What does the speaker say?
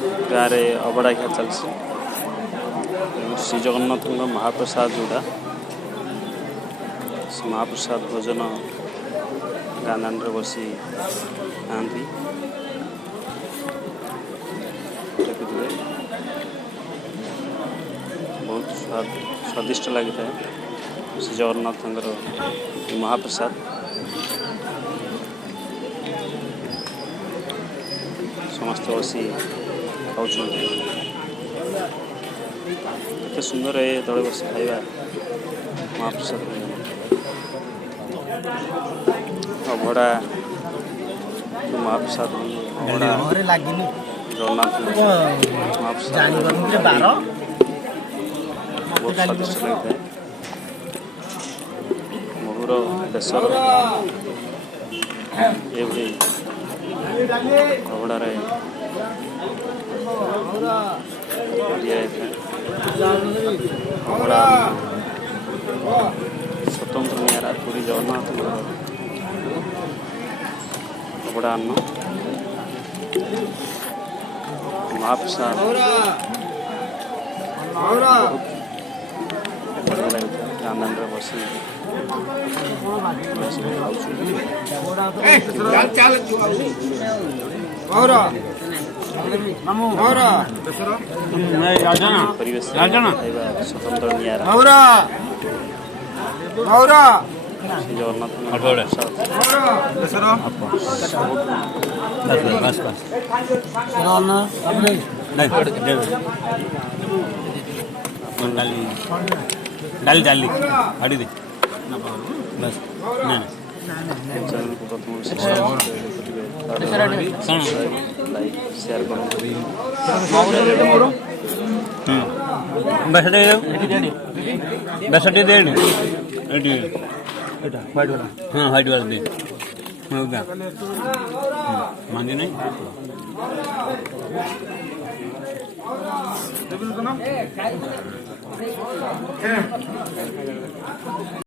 गाँव अबड़ा खिया चलसी श्री जगन्नाथ महाप्रसाद जोड़ा महाप्रसाद भोजन गाँ दाण्ड बसी खाती बहुत स्वादिष्ट लगी था श्री जगन्नाथ महाप्रसाद समस्त बसी खाऊँ केते सुंदर है तले बस खाइबा महाप्रसाद अभड़ा महाप्रसाद जगन्नाथ महाप्रसाद बहुत स्वादिष्ट लगी है महुर बेसर ये अभड़ार अभड़ा स्वतंत्र निरा पूरी जगन्नाथ अभड़ा अन्न महाप्रसाद बढ़िया लगी गाँ दाण्ड बसी परिवेश स्वतंत्र निरा जगन्नाथ डाली डाली हाड़ी दे बस चैनल को प्रथम लाइक शेयर करो बस दे दे व्हाइट वाला हाँ व्हाइट वाला दे मांगे नहीं